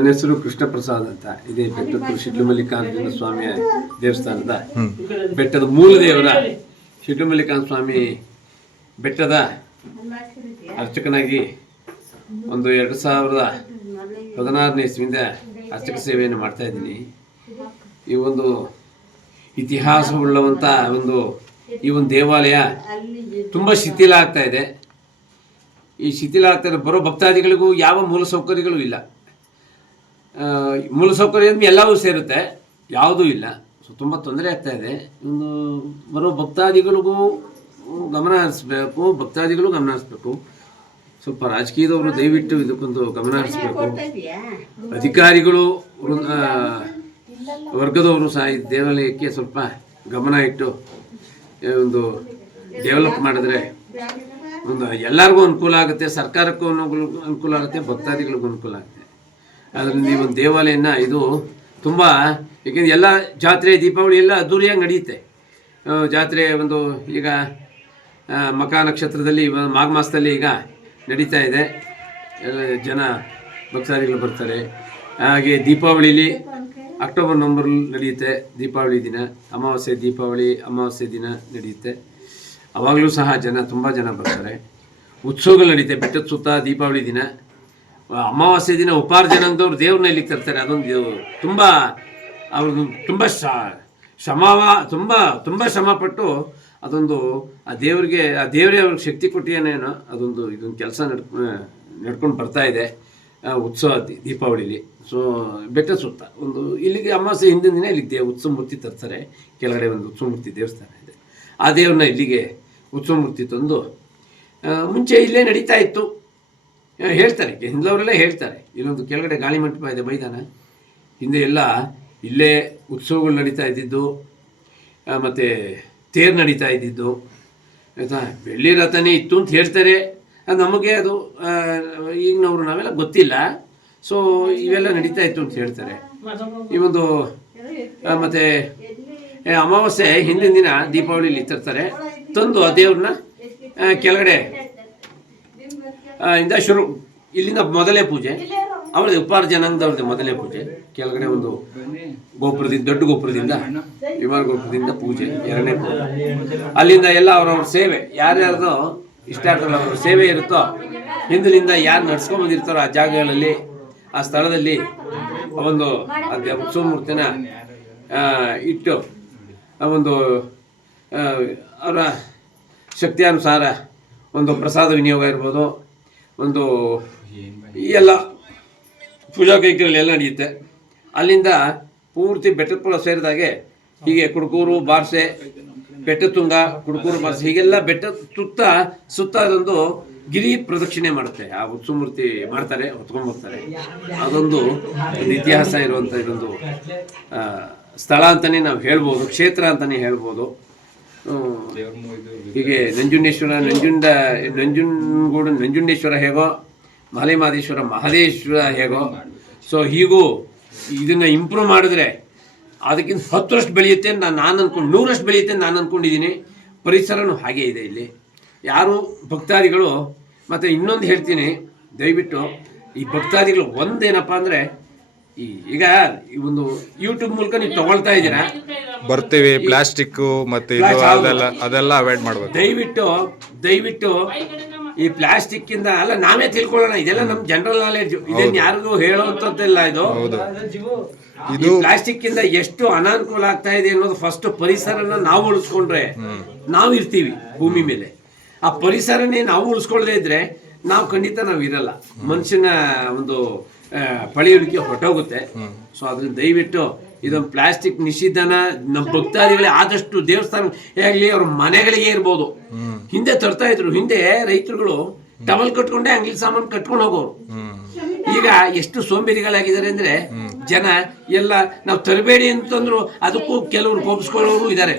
ನನ್ನ ಹೆಸರು ಕೃಷ್ಣ ಪ್ರಸಾದ್ ಅಂತ. ಇದೇ ಬೆಟ್ಟದ ಶಿಡ್ಲು ಮಲ್ಲಿಕಾರ್ಜುನ ಸ್ವಾಮಿಯ ದೇವಸ್ಥಾನದ ಬೆಟ್ಟದ ಮೂಲ ದೇವರ ಶಿಡ್ಲು ಮಲ್ಲಿಕಾರ್ಜುನ ಸ್ವಾಮಿ ಬೆಟ್ಟದ ಅರ್ಚಕನಾಗಿ ಒಂದು ಎರಡು ಸಾವಿರದ ಹದಿನಾರನೇ ಇಸ್ವಿಯಿಂದ ಅರ್ಚಕ ಸೇವೆಯನ್ನು ಮಾಡ್ತಾ ಇದ್ದೀನಿ. ಈ ಒಂದು ಇತಿಹಾಸವುಳ್ಳವಂಥ ಒಂದು ಈ ಒಂದು ದೇವಾಲಯ ತುಂಬ ಶಿಥಿಲ ಆಗ್ತಾ ಇದೆ. ಈ ಶಿಥಿಲ ಆಗ್ತಾ ಇರೋ ಬರೋ ಭಕ್ತಾದಿಗಳಿಗೂ ಯಾವ ಮೂಲ ಸೌಕರ್ಯಗಳು ಇಲ್ಲ. ಮೂಲಸೌಕರ್ಯ ಅಂದ್ರೆ ಎಲ್ಲವೂ ಸೇರುತ್ತೆ. ಯಾವುದೂ ಇಲ್ಲ. ಸೊ ತುಂಬ ತೊಂದರೆ ಆಗ್ತಾ ಇದೆ. ಒಂದು ಬರೋ ಭಕ್ತಾದಿಗಳಿಗೂ ಗಮನ ಹರಿಸ್ಬೇಕು. ಭಕ್ತಾದಿಗಳು ಗಮನ ಹರಿಸ್ಬೇಕು. ಸ್ವಲ್ಪ ರಾಜಕೀಯದವರು ದಯವಿಟ್ಟು ಇದಕ್ಕೊಂದು ಗಮನ ಹರಿಸ್ಬೇಕು. ಅಧಿಕಾರಿಗಳು ವರ್ಗದವರು ಸಹ ಈ ದೇವಾಲಯಕ್ಕೆ ಸ್ವಲ್ಪ ಗಮನ ಇಟ್ಟು ಒಂದು ಡೆವಲಪ್ ಮಾಡಿದ್ರೆ ಒಂದು ಎಲ್ಲರಿಗೂ ಅನುಕೂಲ ಆಗುತ್ತೆ. ಸರ್ಕಾರಕ್ಕೂ ಅನುಕೂಲ ಅನುಕೂಲ ಆಗುತ್ತೆ ಭಕ್ತಾದಿಗಳಿಗೂ ಅನುಕೂಲ ಆಗುತ್ತೆ. ಅದರಿಂದ ಈ ಒಂದು ದೇವಾಲಯನ ಇದು ತುಂಬ, ಏಕೆಂದರೆ ಎಲ್ಲ ಜಾತ್ರೆ, ದೀಪಾವಳಿ ಎಲ್ಲ ಅದ್ದೂರಿಯಾಗಿ ನಡೆಯುತ್ತೆ. ಜಾತ್ರೆ ಒಂದು ಈಗ ಮಕ ನಕ್ಷತ್ರದಲ್ಲಿ ಮಾಘ ಮಾಸದಲ್ಲಿ ಈಗ ನಡೀತಾ ಇದೆ. ಎಲ್ಲ ಜನ ಭಕ್ತಾದಿಗಳು ಬರ್ತಾರೆ. ಹಾಗೆ ದೀಪಾವಳಿಲಿ ಅಕ್ಟೋಬರ್ ನವಂಬರ್ ನಡೆಯುತ್ತೆ ದೀಪಾವಳಿ ದಿನ. ಅಮಾವಾಸ್ಯೆ ದೀಪಾವಳಿ, ಅಮಾವಾಸ್ಯೆ ದಿನ ನಡೆಯುತ್ತೆ. ಅವಾಗಲೂ ಸಹ ಜನ, ತುಂಬ ಜನ ಬರ್ತಾರೆ. ಉತ್ಸವಗಳು ನಡೀತೆ, ಬೆಟ್ಟದ ಸುತ್ತ ದೀಪಾವಳಿ ದಿನ. ಅಮಾವಾಸ್ಯೆ ದಿನ ಉಪಾರ್ಜನಂದವ್ರು ದೇವ್ರನ್ನ ತರ್ತಾರೆ? ಅದೊಂದು ತುಂಬ ಅವ್ರದ್ದು ತುಂಬ ಶ್ರಮವ ತುಂಬ ತುಂಬ ಶ್ರಮಪಟ್ಟು ಅದೊಂದು ಆ ದೇವ್ರಿಗೆ, ಆ ದೇವರೇ ಅವ್ರಿಗೆ ಶಕ್ತಿ ಕೊಟ್ಟಿಯೇನೇನೋ ಅದೊಂದು ಇದೊಂದು ಕೆಲಸ ನಡ್ ನಡ್ಕೊಂಡು ಬರ್ತಾ ಇದೆ ಉತ್ಸವ ದೀಪಾವಳಿಲಿ. ಸೊ ಬೆಟ್ಟ ಸುತ್ತ ಒಂದು ಇಲ್ಲಿಗೆ ಅಮಾವಾಸ್ಯೆ ಹಿಂದಿನ ದಿನ ಇಲ್ಲಿಗೆ ಉತ್ಸವ ಮೂರ್ತಿ ತರ್ತಾರೆ. ಕೆಳಗಡೆ ಒಂದು ಉತ್ಸವ ಮೂರ್ತಿ ದೇವಸ್ಥಾನ ಇದೆ. ಆ ದೇವ್ರನ್ನ ಇಲ್ಲಿಗೆ ಉತ್ಸವ ಮೂರ್ತಿ ತಂದು ಮುಂಚೆ ಇಲ್ಲೇ ನಡೀತಾ ಇತ್ತು. ಹೇಳ್ತಾರೆ ಹಿಂದವರೆಲ್ಲ ಹೇಳ್ತಾರೆ. ಇಲ್ಲೊಂದು ಕೆಳಗಡೆ ಗಾಳಿ ಮಂಟಪ ಇದೆ ಮೈದಾನ. ಹಿಂದೆ ಎಲ್ಲ ಇಲ್ಲೇ ಉತ್ಸವಗಳು ನಡೀತಾ ಇದ್ದಿದ್ದು ಮತ್ತು ತೇರು ನಡೀತಾ ಇದ್ದಿದ್ದು. ಆಯಿತಾ? ಬೆಳ್ಳಿ ರಥನೇ ಇತ್ತು ಅಂತ ಹೇಳ್ತಾರೆ. ನಮಗೆ ಅದು ಈಗ ಈಗಿನವರು ನಾವೆಲ್ಲ ಗೊತ್ತಿಲ್ಲ. ಸೊ ಇವೆಲ್ಲ ನಡೀತಾ ಇತ್ತು ಅಂತ ಹೇಳ್ತಾರೆ. ಈ ಒಂದು ಮತ್ತೆ ಅಮಾವಾಸ್ಯೆ ಹಿಂದಿನ ದಿನ ದೀಪಾವಳಿಲಿ ತರ್ತಾರೆ. ತಂದು ಆ ದೇವ್ರನ್ನ ಕೆಳಗಡೆ ಇಂದ ಶುರು ಇಲ್ಲಿಂದ ಮೊದಲೇ ಪೂಜೆ. ಅವ್ರದ್ದು ಉಪಾರ ಜನಾಂಗದವ್ರದ್ದು ಮೊದಲೇ ಪೂಜೆ. ಕೆಳಗಡೆ ಒಂದು ಗೋಪುರದಿಂದ, ದೊಡ್ಡ ಗೋಪುರದಿಂದ, ವಿಮಾನ ಗೋಪುರದಿಂದ ಪೂಜೆ, ಎರಡನೇ ಪೂಜೆ. ಅಲ್ಲಿಂದ ಎಲ್ಲ ಅವ್ರವ್ರ ಸೇವೆ, ಯಾರ್ಯಾರ್ದು ಇಷ್ಟಾರ್ಥಗಳು ಅವ್ರ ಸೇವೆ ಇರುತ್ತೋ, ಹಿಂದಿನಿಂದ ಯಾರು ನಡ್ಸ್ಕೊಂಡ್ ಬಂದಿರ್ತಾರೋ ಆ ಜಾಗಗಳಲ್ಲಿ, ಆ ಸ್ಥಳದಲ್ಲಿ ಒಂದು ಅದೇ ಉತ್ಸವ ಮೂರ್ತಿನ ಇಟ್ಟು ಆ ಒಂದು ಅವರ ಶಕ್ತಿಯಾನುಸಾರ ಒಂದು ಪ್ರಸಾದ ವಿನಿಯೋಗ ಇರ್ಬೋದು. ಒಂದು ಎಲ್ಲ ಪೂಜಾ ಕೈಕರ್ಯಗಳೆಲ್ಲ ನಡೆಯುತ್ತೆ. ಅಲ್ಲಿಂದ ಪೂರ್ತಿ ಬೆಟ್ಟಪುರ ಸೇರಿದಾಗೆ ಹೀಗೆ ಕುಡ್ಕೂರು, ಬಾರ್ಸೆ, ಬೆಟ್ಟತುಂಗ, ಕುಡ್ಕೂರು, ಬಾರ್ಸೆ ಹೀಗೆಲ್ಲ ಬೆಟ್ಟ ಸುತ್ತ ಸುತ್ತ ಅದೊಂದು ಗಿರಿ ಪ್ರದಕ್ಷಿಣೆ ಮಾಡುತ್ತೆ. ಆ ಉತ್ಸವ ಮೂರ್ತಿ ಮಾಡ್ತಾರೆ ಹೊತ್ಕೊಂಡ್ಬರ್ತಾರೆ ಅದೊಂದು ಇತಿಹಾಸ ಇರುವಂಥ ಇದೊಂದು ಸ್ಥಳ ಅಂತಲೇ ನಾವು ಹೇಳ್ಬೋದು, ಕ್ಷೇತ್ರ ಅಂತಲೇ ಹೇಳ್ಬೋದು. ಹೀಗೆ ನಂಜುಂಡೇಶ್ವರ ನಂಜುಂಡ ನಂಜುಂಡಗೂಡು ನಂಜುಂಡೇಶ್ವರ ಹೇಗೋ ಮಹದೇಶ್ವರ ಮಹದೇಶ್ವರ ಹೇಗೋ ಸೊ ಹೀಗೂ ಇದನ್ನ ಇಂಪ್ರೂವ್ ಮಾಡಿದ್ರೆ ಅದಕ್ಕಿಂತ ಹತ್ತರಷ್ಟು ಬೆಳೆಯುತ್ತೆ ಅಂತ ನಾನು ನಾನು ಅನ್ಕೊಂಡು ನೂರಷ್ಟು ಬೆಳೆಯುತ್ತೆ ನಾನು ಅಂದ್ಕೊಂಡಿದ್ದೀನಿ ಪರಿಸರನೂ ಹಾಗೆ ಇದೆ ಇಲ್ಲಿ. ಯಾರು ಭಕ್ತಾದಿಗಳು ಮತ್ತು ಇನ್ನೊಂದು ಹೇಳ್ತೀನಿ ದಯವಿಟ್ಟು ಈ ಭಕ್ತಾದಿಗಳು ಒಂದೇನಪ್ಪ ಅಂದರೆ ಈಗ ಈ ಒಂದು ಯೂಟ್ಯೂಬ್ ಮೂಲಕ ನೀವು ತಗೊಳ್ತಾ ಇದ್ದೀರಾ? ಬರ್ತೀವಿ ಪ್ಲಾಸ್ಟಿಕ್ ಮತ್ತೆ ಇದು ಅದೆಲ್ಲ ಅದೆಲ್ಲ ಅವಾಯ್ಡ್ ಮಾಡ್ಬೇಕು. ದಯವಿಟ್ಟು ದಯವಿಟ್ಟು ಈ ಪ್ಲಾಸ್ಟಿಕ್ ಇಂದ ಅಲ್ಲ ನಾವೇ ತಿಳ್ಕೊಳ್ಳೋಣ ಇದೆಲ್ಲ ನಮ್ ಜನರಲ್ ನಾಲೆಡ್ಜ್ ಇದನ್ನ ಯಾರಿಗೂ ಹೇಳುವಂತದ್ದೆಲ್ಲ ಇದು. ಇದು ಪ್ಲಾಸ್ಟಿಕ್ ಇಂದ ಎಷ್ಟು ಅನಾನುಕೂಲ ಆಗ್ತಾ ಇದೆ ಅನ್ನೋದು ಫಸ್ಟ್ ಪರಿಸರನ ನಾವು ಉಳಿಸ್ಕೊಂಡ್ರೆ ನಾವು ಇರ್ತೀವಿ ಭೂಮಿ ಮೇಲೆ. ಆ ಪರಿಸರನೇ ನಾವು ಉಳಿಸ್ಕೊಳ್ದೇ ಇದ್ರೆ ನಾವು ಖಂಡಿತ ನಾವು ಇರಲ್ಲ. ಮನುಷ್ಯನ ಒಂದು ಪಳಿಯುಳಿಕೆ ಪಳೆಯುಳಿಕೆ ಹೊರಟೋಗುತ್ತೆ. ಸೊ ಅದನ್ನ ದಯವಿಟ್ಟು ಇದೊಂದು ಪ್ಲಾಸ್ಟಿಕ್ ನಿಷಿದ್ಧನ ನಮ್ಮ ಭಕ್ತಾದಿಗಳೇ ಆದಷ್ಟು ದೇವಸ್ಥಾನ ಆಗ್ಲಿ ಅವ್ರ ಮನೆಗಳಿಗೆ ಇರ್ಬೋದು. ಹಿಂದೆ ತರ್ತಾ ಇದ್ರು. ಹಿಂದೆ ರೈತರುಗಳು ಟವಲ್ ಕಟ್ಕೊಂಡೆ ಅಂಗಡಿ ಸಾಮಾನು ಕಟ್ಕೊಂಡು ಹೋಗೋರು. ಈಗ ಎಷ್ಟು ಸೋಂಬೇರಿಗಳಾಗಿದ್ದಾರೆ ಅಂದ್ರೆ ಜನ ಎಲ್ಲ ನಾವು ತರಬೇಡಿ ಅಂತಂದ್ರು ಅದಕ್ಕೂ ಕೆಲವರು ಕೋಪಿಸ್ಕೊಳ್ಳೋರು ಇದ್ದಾರೆ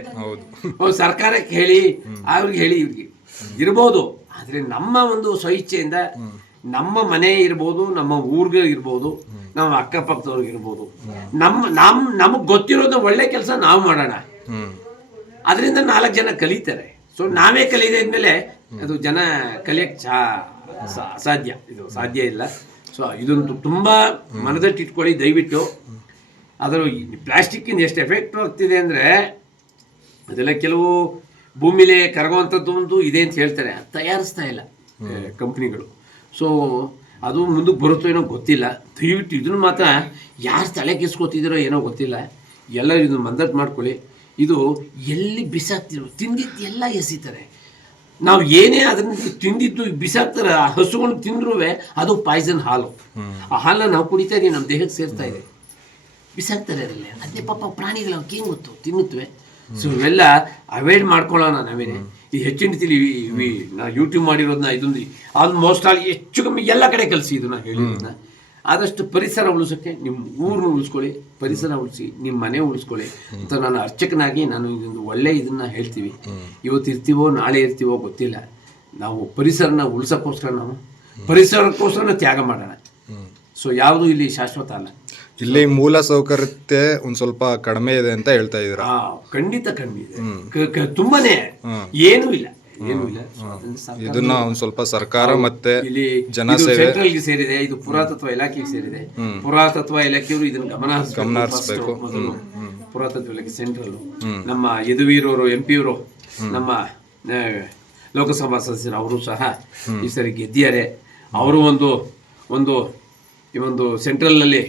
ಸರ್ಕಾರಕ್ಕೆ ಹೇಳಿ ಅವ್ರಿಗೆ ಹೇಳಿ ಇವ್ರಿಗೆ. ಇರ್ಬೋದು. ಆದ್ರೆ ನಮ್ಮ ಒಂದು ಸ್ವಇಚ್ಛೆಯಿಂದ ನಮ್ಮ ಮನೆ ಇರ್ಬೋದು ನಮ್ಮ ಊರ್ಗ ಇರ್ಬೋದು. ನಮ್ಮ ಅಕ್ಕಪಕ್ಕದವ್ರಿಗೆ ಇರ್ಬೋದು. ನಮ್ಮ ನಮ್ ನಮಗ್ ಗೊತ್ತಿರೋದು ಒಳ್ಳೆ ಕೆಲಸ ನಾವು ಮಾಡೋಣ. ಅದರಿಂದ ನಾಲ್ಕು ಜನ ಕಲಿತಾರೆ. ಸೊ ನಾವೇ ಕಲಿದೆ ಮೇಲೆ ಅದು ಜನ ಕಲಿಯಕ್ ಚಾ ಅಸಾಧ್ಯ ಇದು ಸಾಧ್ಯ ಇಲ್ಲ. ಸೊ ಇದೊಂದು ತುಂಬ ಮನದಟ್ಟಿಟ್ಕೊಳ್ಳಿ ದಯವಿಟ್ಟು. ಅದರ ಪ್ಲಾಸ್ಟಿಕ್ಕಿಂದ ಎಷ್ಟು ಎಫೆಕ್ಟ್ ಆಗ್ತಿದೆ ಅಂದರೆ ಅದೆಲ್ಲ ಕೆಲವು ಭೂಮಿಲೆ ಕರಗುವಂಥದ್ದು ಒಂದು ಇದೆ ಅಂತ ಹೇಳ್ತಾರೆ. ಅದ್ ತಯಾರಿಸ್ತಾ ಇಲ್ಲ ಕಂಪ್ನಿಗಳು. ಸೊ ಅದು ಮುಂದಕ್ಕೆ ಬರುತ್ತೋ ಏನೋ ಗೊತ್ತಿಲ್ಲ. ದಯವಿಟ್ಟು ಇದನ್ನು ಮಾತ್ರ ಯಾರು ತಲೆ ಕೆಸ್ಕೊತಿದ್ದೀರೋ ಏನೋ ಗೊತ್ತಿಲ್ಲ. ಎಲ್ಲರೂ ಇದನ್ನು ಮಂದಟ್ಟು ಮಾಡ್ಕೊಳ್ಳಿ. ಇದು ಎಲ್ಲಿ ಬಿಸಾಕ್ತಿರೋ ತಿಂದಿದ್ದು ಎಲ್ಲ ಎಸಿತಾರೆ. ನಾವು ಏನೇ ಅದನ್ನ ತಿಂದಿದ್ದು ಬಿಸಾಕ್ತಾರೆ, ಆ ಹಸುಗಳು ತಿಂದ್ರೂ ಅದು ಪಾಯ್ಸನ್ ಹಾಲು. ಆ ಹಾಲನ್ನ ನಾವು ಕುಡಿತಾ ಇದೀವಿ ನಮ್ಮ ದೇಹಕ್ಕೆ ಸೇರ್ತಾ ಇದೆ. ಬಿಸಾಕ್ತಾರೆ ಅದರಲ್ಲಿ. ಅದೇ ಪಾಪ ಪ್ರಾಣಿಗಳು ಅವಕ್ಕೆ ಏನು ಗೊತ್ತು? ತಿನ್ನುತ್ತವೆ. ಸೊ ಇವೆಲ್ಲ ಅವಾಯ್ಡ್ ಮಾಡ್ಕೊಳ್ಳೋಣ ನಾವೇನೆ ಈ ಹೆಚ್ಚಿನ ತಿಳಿ ನಾ ಯೂಟ್ಯೂಬ್ ಮಾಡಿರೋದನ್ನ ಇದೊಂದು ಆಲ್ಮೋಸ್ಟ್ ಆಲ್ ಹೆಚ್ಚು ಕಮ್ಮಿ ಎಲ್ಲ ಕಡೆ ಕಲಿಸಿ ಇದನ್ನ ಹೇಳಿರೋದನ್ನ ಆದಷ್ಟು ಪರಿಸರ ಉಳಿಸೋಕ್ಕೆ ನಿಮ್ಮ ಊರನ್ನ ಉಳಿಸ್ಕೊಳ್ಳಿ ಪರಿಸರ ಉಳಿಸಿ ನಿಮ್ಮ ಮನೆ ಉಳಿಸ್ಕೊಳ್ಳಿ. ಅಂತ ನಾನು ಅರ್ಚಕನಾಗಿ ನಾನು ಇದೊಂದು ಒಳ್ಳೆ ಇದನ್ನ ಹೇಳ್ತೀವಿ. ಇವತ್ತು ಇರ್ತೀವೋ ನಾಳೆ ಇರ್ತೀವೋ ಗೊತ್ತಿಲ್ಲ. ನಾವು ಪರಿಸರನ ಉಳಿಸೋಕ್ಕೋಸ್ಕರ ನಾವು ಪರಿಸರಕ್ಕೋಸ್ಕರ ತ್ಯಾಗ ಮಾಡೋಣ. ಸೊ ಯಾವುದು ಇಲ್ಲಿ ಶಾಶ್ವತ ಅಲ್ಲ. ಇಲ್ಲಿ ಮೂಲ ಸೌಕರ್ಯತೆ ಒಂದ್ ಸ್ವಲ್ಪ ಕಡಿಮೆ ಇದೆ ಅಂತ ಹೇಳ್ತಾ ಇದ್ರ ಆ, ಖಂಡಿತ ಕಮ್ಮಿ ಇದೆ. ಕ- ಕ- ತುಂಬಾನೇ ಏನೂ ಇಲ್ಲ ಏನೂ ಇಲ್ಲ. ಇದನ್ನ ಒಂದ್ ಸ್ವಲ್ಪ ಸರ್ಕಾರ ಮತ್ತೆ ಇಲ್ಲಿ ಜನಸೇವೆ ಸೆಂಟ್ರಲ್ಗೆ ಸೇರಿದೆ ಇದು ಪುರಾತತ್ವ ಇಲಾಖೆಗೆ ಸೇರಿದೆ. ಪುರಾತತ್ವ ಇಲಾಖೆಯವರು ಇದನ್ನ ಗಮನ ಹರಿಸ್ಬೇಕು first. ಮೊದಲು. ಪುರಾತತ್ವ ಇಲಾಖೆ ಸೆಂಟ್ರಲ್ ನಮ್ಮ ಯದುವೀರವರು ಎಂ ಪಿ ಅವರು ನಮ್ಮ ಆ, ಲೋಕಸಭಾ ಸದಸ್ಯರು ಅವರು ಸಹ ಈ ಸರಿ ಗೆದ್ದಿದ್ದಾರೆ. ಅವರು ಒಂದು ಒಂದು ಈ ಒಂದು ಸೆಂಟ್ರಲ್ನಲ್ಲಿ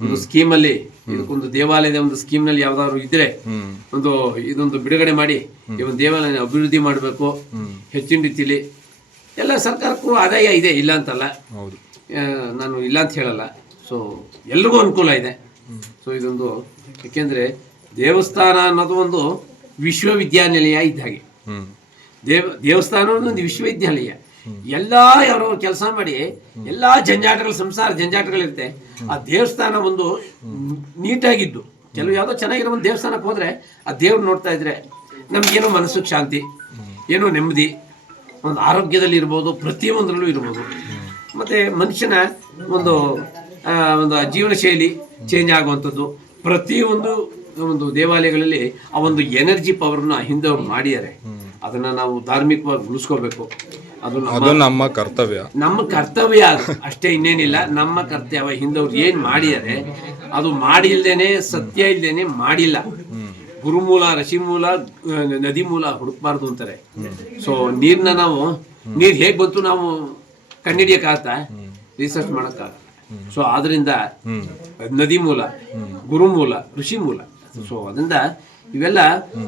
ಒಂದು ಸ್ಕೀಮ್ ಅಲ್ಲಿ ಇದಕ್ಕೊಂದು ದೇವಾಲಯದ ಒಂದು ಸ್ಕೀಮ್ನಲ್ಲಿ ಯಾವ್ದಾದ್ರು ಇದ್ರೆ ಒಂದು ಇದೊಂದು ಬಿಡುಗಡೆ ಮಾಡಿ ಈ ಒಂದು ದೇವಾಲಯ ಅಭಿವೃದ್ಧಿ ಮಾಡಬೇಕು ಹೆಚ್ಚಿನ ರೀತಿಯಲ್ಲಿ ಎಲ್ಲ ಸರ್ಕಾರಕ್ಕೂ ಆದಾಯ ಇದೆ ಇಲ್ಲ ಅಂತಲ್ಲ. ನಾನು ಇಲ್ಲ ಅಂತ ಹೇಳಲ್ಲ. ಸೊ ಎಲ್ರಿಗೂ ಅನುಕೂಲ ಇದೆ. ಸೊ ಇದೊಂದು ಯಾಕೆಂದ್ರೆ ದೇವಸ್ಥಾನ ಅನ್ನೋದು ಒಂದು ವಿಶ್ವವಿದ್ಯಾನಿಲಯ ಇದ್ದ ಹಾಗೆ. ದೇವ ದೇವಸ್ಥಾನ ಒಂದು ವಿಶ್ವವಿದ್ಯಾಲಯ ಎಲ್ಲ ಯಾರೋ ಕೆಲಸ ಮಾಡಿ, ಎಲ್ಲ ಜಂಜಾಟಗಳು, ಸಂಸಾರ ಜಂಜಾಟಗಳಿರುತ್ತೆ. ಆ ದೇವಸ್ಥಾನ ಒಂದು ನೀಟಾಗಿದ್ದು. ಕೆಲವು ಯಾವುದೋ ಚೆನ್ನಾಗಿರೋ ಒಂದು ದೇವಸ್ಥಾನಕ್ಕೆ ಹೋದ್ರೆ ಆ ದೇವ್ರು ನೋಡ್ತಾ ಇದ್ರೆ ನಮ್ಗೇನೋ ಮನಸ್ಸಿಗೆ ಶಾಂತಿ, ಏನೋ ನೆಮ್ಮದಿ, ಒಂದು ಆರೋಗ್ಯದಲ್ಲಿ ಇರ್ಬೋದು, ಪ್ರತಿಯೊಂದರಲ್ಲೂ ಇರ್ಬೋದು. ಮತ್ತೆ ಮನುಷ್ಯನ ಒಂದು ಒಂದು ಜೀವನ ಶೈಲಿ ಚೇಂಜ್ ಆಗುವಂಥದ್ದು. ಪ್ರತಿಯೊಂದು, ಒಂದು ದೇವಾಲಯಗಳಲ್ಲಿ ಆ ಒಂದು ಎನರ್ಜಿ ಪವರ್ನ ಹಿಂದೆ ಮಾಡಿದ್ದಾರೆ. ಅದನ್ನು ನಾವು ಧಾರ್ಮಿಕವಾಗಿ ಉಳಿಸ್ಕೋಬೇಕು ಅದು ನಮ್ಮ ಅದು ನಮ್ಮ ಕರ್ತವ್ಯ. ನಮ್ಮ ಕರ್ತವ್ಯ ಅದು. ಅಷ್ಟೇ ಇನ್ನೇನಿಲ್ಲ. ನಮ್ಮ ಕರ್ತವ್ಯ. ಹಿಂದವ್ರು ಏನ್ ಮಾಡಿದರೆ ಅದು ಮಾಡಿಲ್ದೇನೆ ಸತ್ಯ ಇಲ್ದೇನೆ ಮಾಡಿಲ್ಲ. ಗುರುಮೂಲ ರಶಿಮೂಲ ಮೂಲ ನದಿ ಮೂಲ ಹುಡುಕ್ಬಾರ್ದು ಅಂತಾರೆ. ಸೊ ನೀರ್ನ ನಾವು ನೀರ್ ಹೇಗ್ ಬಂತು ನಾವು ಕಂಡಿಡಿಯಕ್ಕಾಗತ್ತ ರಿಸರ್ಚ್ ಮಾಡಕ್ ಸೊ ಆದ್ರಿಂದ ನದಿ ಮೂಲ ಗುರುಮೂಲ ಋಷಿ ಮೂಲ ಸೊ ಅದರಿಂದ ಇವೆಲ್ಲ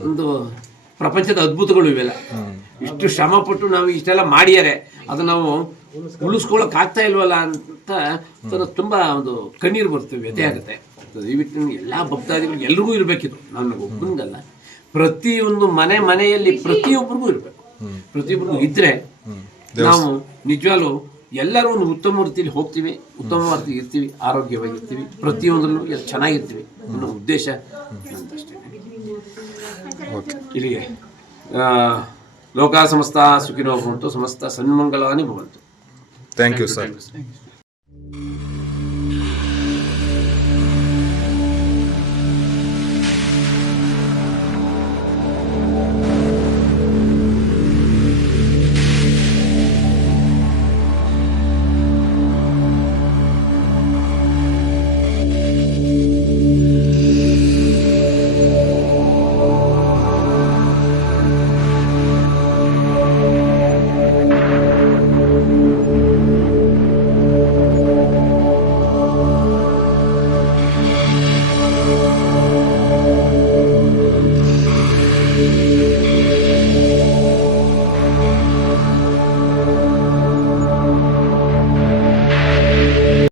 ಒಂದು ಪ್ರಪಂಚದ ಅದ್ಭುತಗಳು ಇವೆಲ್ಲ. ಇಷ್ಟು ಶ್ರಮ ಪಟ್ಟು ನಾವು ಇಷ್ಟೆಲ್ಲ ಮಾಡಿದರೆ ಅದು ನಾವು ಉಳಿಸ್ಕೊಳಕ್ ಆಗ್ತಾ ಇಲ್ವಲ್ಲ ಅಂತ ತುಂಬ ಒಂದು ಕಣ್ಣೀರು ಬರ್ತೀವಿ ವ್ಯಥೆ ಆಗುತ್ತೆ. ದಯವಿಟ್ಟು ಎಲ್ಲ ಭಕ್ತಾದಿಗಳು ಎಲ್ರಿಗೂ ಇರ್ಬೇಕಿದು ನಾನು ಒಬ್ಬನಿಗಲ್ಲ. ಪ್ರತಿಯೊಂದು ಮನೆ ಮನೆಯಲ್ಲಿ ಪ್ರತಿಯೊಬ್ಬರಿಗೂ ಇರಬೇಕು. ಪ್ರತಿಯೊಬ್ಬರಿಗೂ ಇದ್ರೆ ನಾವು ನಿಜವಾಗ್ಲೂ ಎಲ್ಲರೂ ಒಂದು ಉತ್ತಮ ರೀತಿಯಲ್ಲಿ ಹೋಗ್ತೀವಿ ಉತ್ತಮ ರೀತಿಯಲ್ಲಿ ಇರ್ತೀವಿ ಆರೋಗ್ಯವಾಗಿರ್ತೀವಿ ಪ್ರತಿಯೊಂದರಲ್ಲೂ ಚೆನ್ನಾಗಿರ್ತೀವಿ ಅನ್ನೋ ಉದ್ದೇಶ ನಂದಷ್ಟೇ ಇಲ್ಲಿಗೆ లోకా సమస్త సుఖినోభవంతో సమస్త సన్మంగళాన్ని భవంతు. Thank you sir